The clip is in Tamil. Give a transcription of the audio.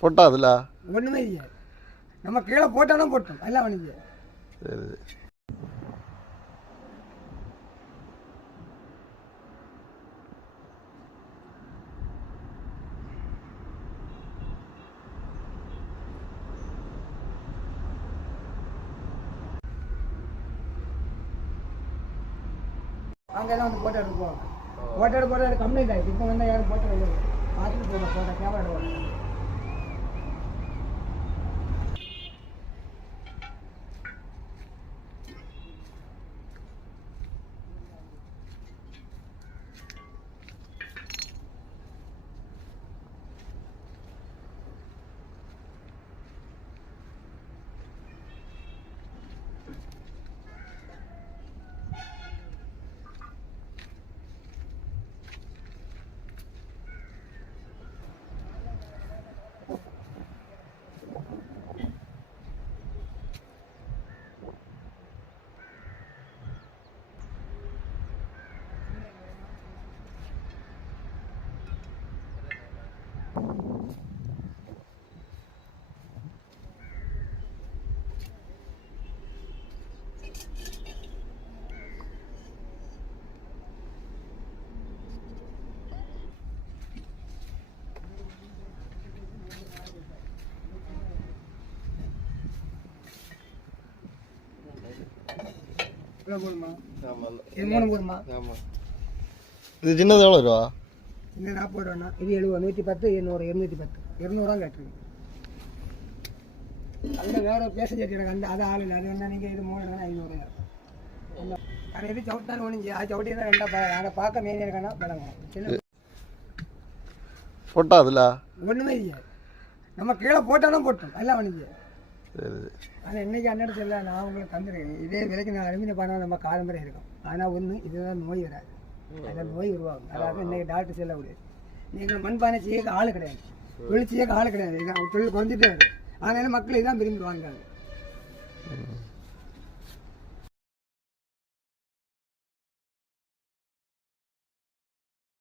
போட்டா அதில் ஒன்றுமே இல்லை. நம்ம கீழே போட்டாலும் போட்டோம் எல்லாம் வணிஞ்சு. சரி அங்கெல்லாம் வந்து போட்டோ எடுப்போம். போட்டோ போட்டோ கம்ப்ளைண்ட் ஆகிடுச்சு. இப்போ வந்து யாரும் போட்டோ எடுக்க பார்த்துட்டு போட்டோம். போட்டோ கேமரா எடுப்பாங்க. இது சின்னது எவ்வளோ ரூபா? இந்த 40 ரூபாண்ணா. இது 70, 110, 200, 210, 200 கேட்டுருக்கு. அதில் வேறு பேசஞ்சர் எனக்கு அந்த அது ஆள் இல்லை. அது என்ன நீங்கள் இது 3 500. அது எது சவுட்டாலும் ஒழிஞ்சு அது சவுட்டி தான் ரெண்டாக அதை பார்க்க மெயின் இருக்கானா விளங்கும். சின்ன போட்டா அதில் ஒன்றுமே இல்லை. நம்ம கீழே போட்டாலும் போட்டோம் எல்லாம் வணிஞ்சு. சரி ஆனால் இன்றைக்கி அன்னடத்தில் இல்லை. நான் உங்களுக்கு தந்துருக்கேன். இதே விலைக்கு நான் அலுமினிய பானம் நம்ம காலம்பரை இருக்கும். ஆனால் ஒன்று இதுதான் நோய் வராது. அதில் நோய் உருவாகும். அதாவது இன்றைக்கி டாக்டர் சொல்ல முடியாது. நீங்கள் மண்பானை செய்ய ஆள் கிடையாது, தொழில் செய்ய ஆள் கிடையாது. இதான் தொழில் குறைஞ்சிட்டே வருது. அதனால மக்கள் இதான் விரும்பி வாங்குறாங்க.